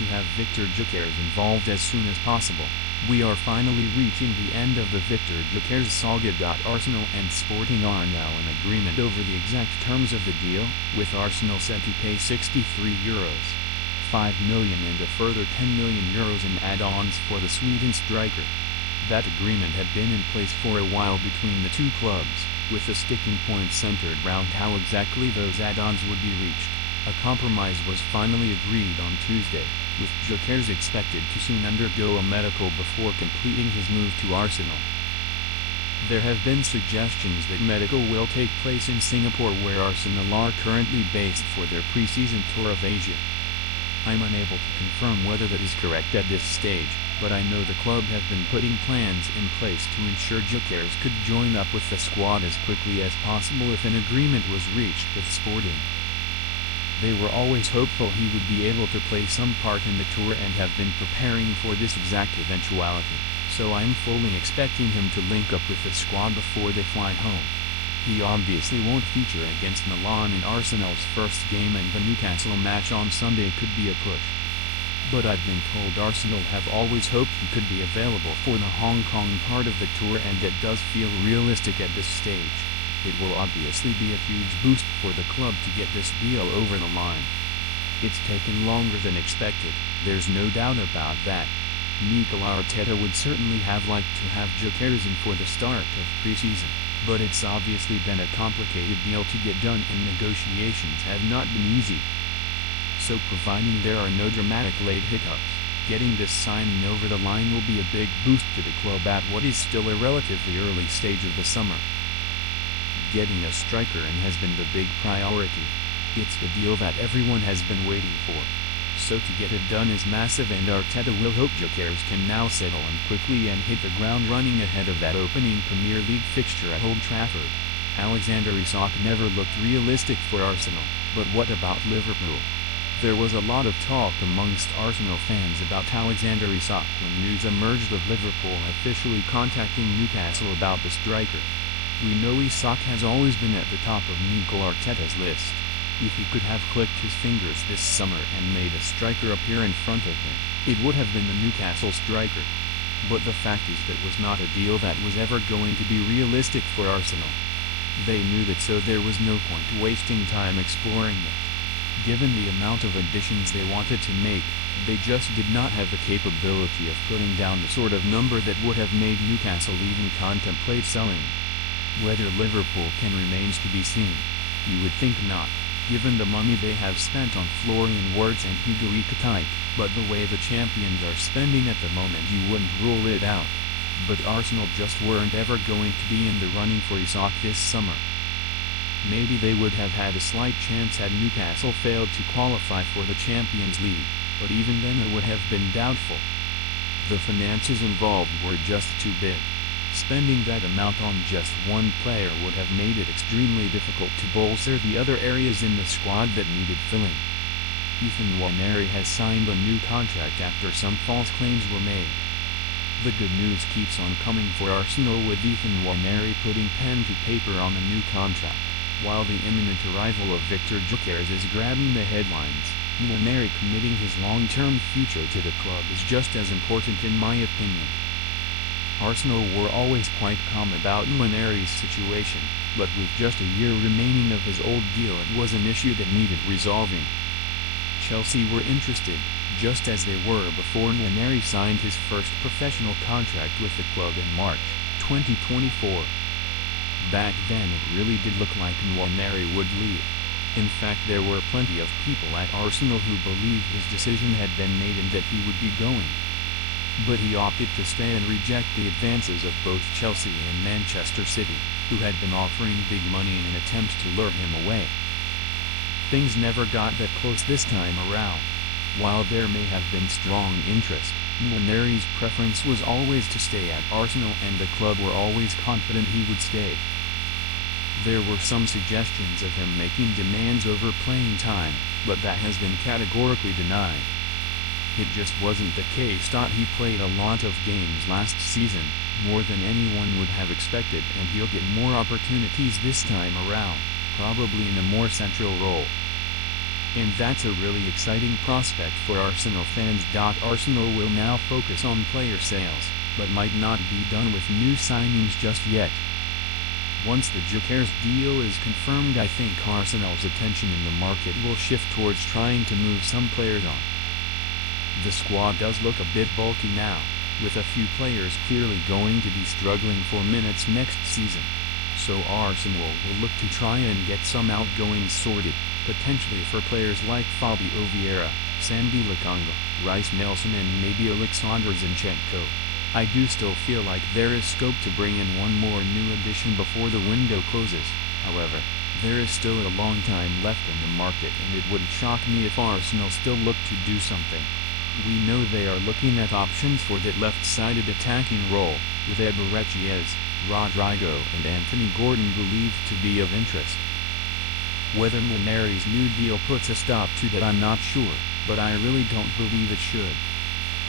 to have Victor Gyokeres involved as soon as possible. We are finally reaching the end of the Victor Gyokeres saga. Arsenal and Sporting are now in agreement over the exact terms of the deal, with Arsenal set to pay €63, 5 million and a further €10 million in add-ons for the Sweden striker. That agreement had been in place for a while between the two clubs, with the sticking point centered round how exactly those add-ons would be reached. A compromise was finally agreed on Tuesday, with Gyokeres expected to soon undergo a medical before completing his move to Arsenal. There have been suggestions that medical will take place in Singapore, where Arsenal are currently based for their pre-season tour of Asia. I'm unable to confirm whether that is correct at this stage, but I know the club have been putting plans in place to ensure Gyokeres could join up with the squad as quickly as possible if an agreement was reached with Sporting. They were always hopeful he would be able to play some part in the tour and have been preparing for this exact eventuality, so I'm fully expecting him to link up with the squad before they fly home. He obviously won't feature against Milan in Arsenal's first game, and the Newcastle match on Sunday could be a push. But I've been told Arsenal have always hoped he could be available for the Hong Kong part of the tour, and it does feel realistic at this stage. It will obviously be a huge boost for the club to get this deal over the line. It's taken longer than expected, there's no doubt about that. Mikel Arteta would certainly have liked to have Gyokeres in for the start of pre-season, but it's obviously been a complicated deal to get done, and negotiations have not been easy. So providing there are no dramatic late hiccups, getting this signing over the line will be a big boost to the club at what is still a relatively early stage of the summer. Getting a striker in has been the big priority. It's the deal that everyone has been waiting for. So to get it done is massive, and Arteta will hope Gyokeres can now settle in quickly and hit the ground running ahead of that opening Premier League fixture at Old Trafford. Alexander Isak never looked realistic for Arsenal, but what about Liverpool? There was a lot of talk amongst Arsenal fans about Alexander Isak when news emerged of Liverpool officially contacting Newcastle about the striker. We know Isak has always been at the top of Mikel Arteta's list. If he could have clicked his fingers this summer and made a striker appear in front of him, it would have been the Newcastle striker. But the fact is that was not a deal that was ever going to be realistic for Arsenal. They knew that, so there was no point wasting time exploring it. Given the amount of additions they wanted to make, they just did not have the capability of putting down the sort of number that would have made Newcastle even contemplate selling. Whether Liverpool can remains to be seen. You would think not, given the money they have spent on Florian Wirtz and Hugo Ekitike, but the way the champions are spending at the moment, you wouldn't rule it out. But Arsenal just weren't ever going to be in the running for Isak this summer. Maybe they would have had a slight chance had Newcastle failed to qualify for the Champions League, but even then it would have been doubtful. The finances involved were just too big. Spending that amount on just one player would have made it extremely difficult to bolster the other areas in the squad that needed filling. Ethan Nwaneri has signed a new contract after some false claims were made. The good news keeps on coming for Arsenal, with Ethan Nwaneri putting pen to paper on a new contract, while the imminent arrival of Victor Gyokeres is grabbing the headlines. Nwaneri committing his long-term future to the club is just as important, in my opinion. Arsenal were always quite calm about Nwaneri's situation, but with just a year remaining of his old deal, it was an issue that needed resolving. Chelsea were interested, just as they were before Nwaneri signed his first professional contract with the club in March 2024. Back then it really did look like Nwaneri would leave. In fact, there were plenty of people at Arsenal who believed his decision had been made and that he would be going. But he opted to stay and reject the advances of both Chelsea and Manchester City, who had been offering big money in an attempt to lure him away. Things never got that close this time around. While there may have been strong interest, Nwaneri's preference was always to stay at Arsenal, and the club were always confident he would stay. There were some suggestions of him making demands over playing time, but that has been categorically denied. It just wasn't the case. He played a lot of games last season, more than anyone would have expected, and he'll get more opportunities this time around, probably in a more central role. And that's a really exciting prospect for Arsenal fans. Arsenal will now focus on player sales, but might not be done with new signings just yet. Once the Gyokeres deal is confirmed, I think Arsenal's attention in the market will shift towards trying to move some players on. The squad does look a bit bulky now, with a few players clearly going to be struggling for minutes next season. So Arsenal will look to try and get some outgoings sorted, potentially for players like Fabio Vieira, Sandy Lokonga, Rice Nelson and maybe Alexander Zinchenko. I do still feel like there is scope to bring in one more new addition before the window closes. However, there is still a long time left in the market, and it wouldn't shock me if Arsenal still look to do something. We know they are looking at options for that left-sided attacking role, with Gyokeres, Rodrigo and Anthony Gordon believed to be of interest. Whether Muneri's new deal puts a stop to that I'm not sure, but I really don't believe it should.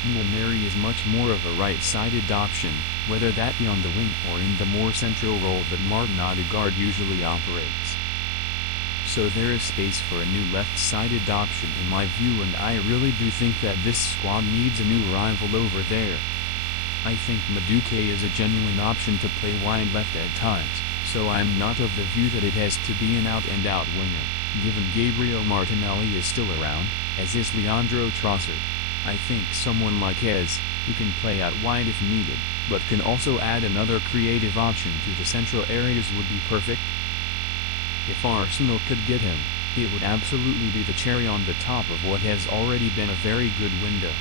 Muneri is much more of a right-sided option, whether that be on the wing or in the more central role that Martin Odegaard usually operates. So there is space for a new left-sided option in my view, and I really do think that this squad needs a new rival over there. I think Madueke is a genuine option to play wide left at times, so I'm not of the view that it has to be an out-and-out winger, given Gabriel Martinelli is still around, as is Leandro Trossard. I think someone like Ez, who can play out wide if needed, but can also add another creative option to the central areas would be perfect. If Arsenal could get him, it would absolutely be the cherry on the top of what has already been a very good window.